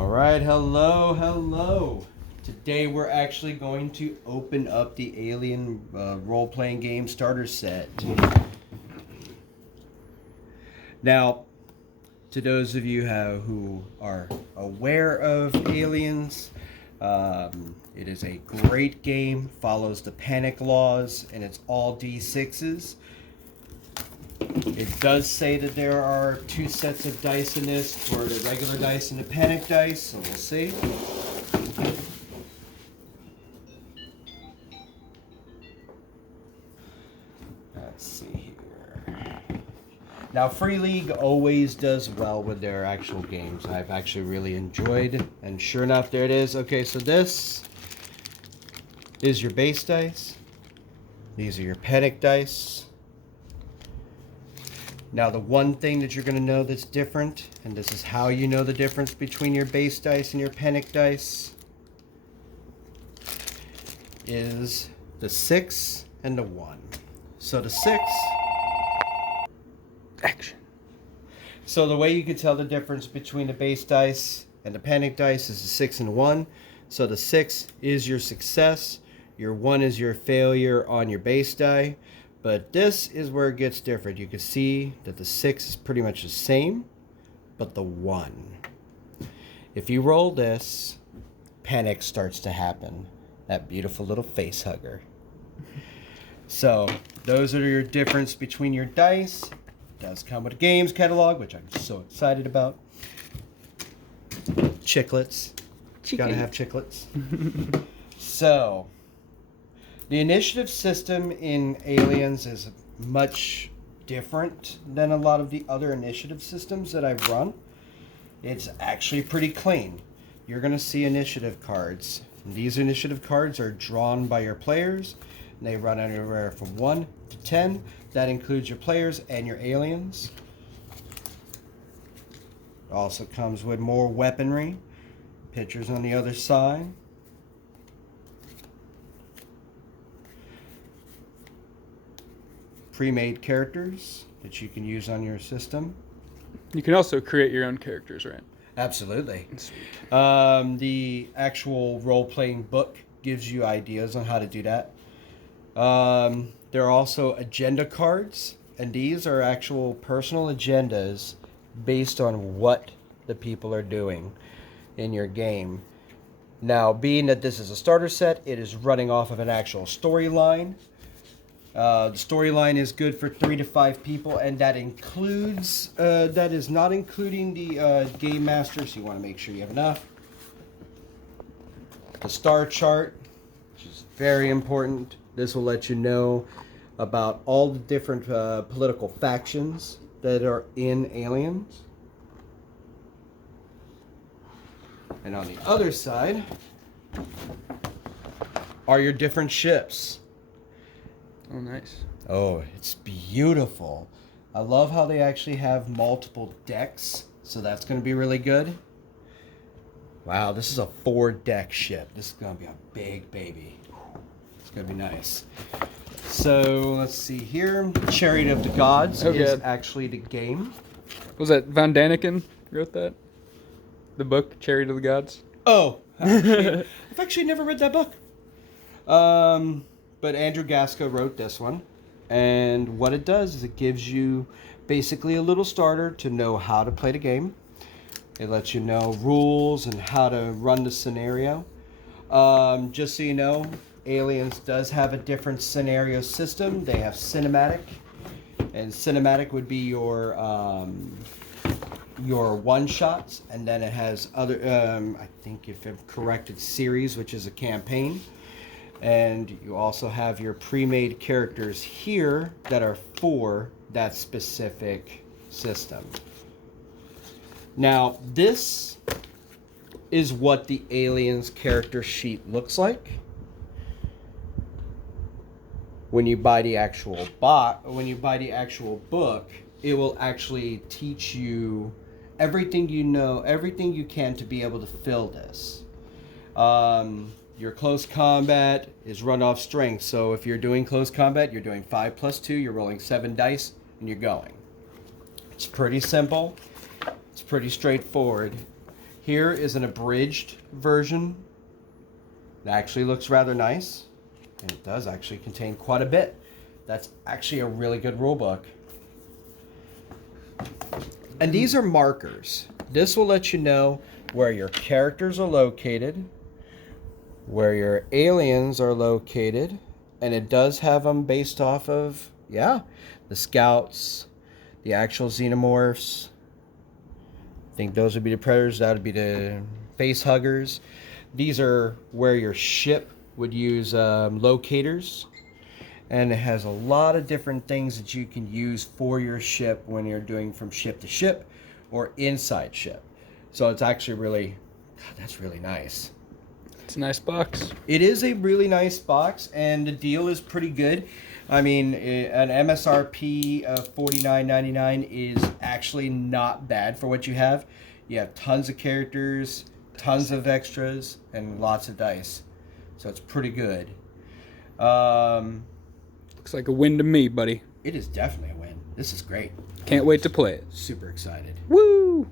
All right, hello. Today we're actually going to open up the Alien role-playing game starter set. Now, to those of you who are aware of Aliens, it is a great game, follows the panic laws, and it's all D6s. It does say that there are 2 sets of dice in this, for the regular dice and the panic dice, so we'll see. Let's see here. Now, Free League always does well with their actual games. I've actually really enjoyed, and sure enough, there it is. Okay, so this is your base dice. These are your panic dice. Now, the one thing that you're going to know that's different, and this is how you know the difference between your base dice and your panic dice, is the 6 and the 1. So the 6... Action. So the way you can tell the difference between the base dice and the panic dice is the 6 and 1. So the 6 is your success. Your 1 is your failure on your base die. But this is where it gets different. You can see that the 6 is pretty much the same, but the 1. If you roll this, panic starts to happen. That beautiful little face hugger. So, those are your difference between your dice. It does come with a games catalog, which I'm so excited about. Chiclets. Gotta have chiclets. So... the initiative system in Aliens is much different than a lot of the other initiative systems that I've run. It's actually pretty clean. You're going to see initiative cards. And these initiative cards are drawn by your players. And they run anywhere from 1 to 10. That includes your players and your aliens. It also comes with more weaponry. Pictures on the other side. Pre-made characters that you can use on your system. You can also create your own characters, right? Absolutely. The actual role-playing book gives you ideas on how to do that. There are also agenda cards, and these are actual personal agendas based on what the people are doing in your game. Now, being that this is a starter set, it is running off of an actual storyline. The storyline is good for 3 to 5 people, and that includes, that is not including the game master, so you want to make sure you have enough. The star chart, which is very important. This will let you know about all the different political factions that are in Aliens. And on the other side are your different ships. Oh, nice. Oh, it's beautiful. I love how they actually have multiple decks, so that's going to be really good. Wow, this is a 4-deck ship. This is going to be a big baby. It's going to be nice. So, let's see here. Chariot of the Gods is actually the game. Was that Von Daniken wrote that? The book, Chariot of the Gods? Oh, I've actually never read that book. But Andrew Gasco wrote this one, and what it does is it gives you basically a little starter to know how to play the game. It lets you know rules and how to run the scenario. Just so you know, Aliens does have a different scenario system. They have cinematic, and cinematic would be your one-shots, and then it has other, I think if I'm correct, it's series, which is a campaign. And you also have your pre-made characters here that are for that specific system. Now, this is what the Aliens character sheet looks like. When you buy the actual book, it will actually teach you everything you know, everything you can to be able to fill this. Your close combat is run off strength. So if you're doing close combat, you're doing 5 plus 2, you're rolling 7 dice, and you're going. It's pretty simple. It's pretty straightforward. Here is an abridged version. It actually looks rather nice. And it does actually contain quite a bit. That's actually a really good rule book. And these are markers. This will let you know where your characters are located, where your aliens are located, and it does have them based off of, the scouts, the actual xenomorphs. I think those would be the predators. That would be the face huggers. These are where your ship would use locators. And it has a lot of different things that you can use for your ship when you're doing from ship to ship or inside ship. So it's actually really, that's really nice. It's a nice box. It is a really nice box, and the deal is pretty good. I mean, an MSRP of $49.99 is actually not bad for what you have. You have tons of characters, tons of extras, and lots of dice. So it's pretty good. Looks like a win to me, buddy. It is definitely a win. This is great. Can't wait to play it. Super excited. Woo!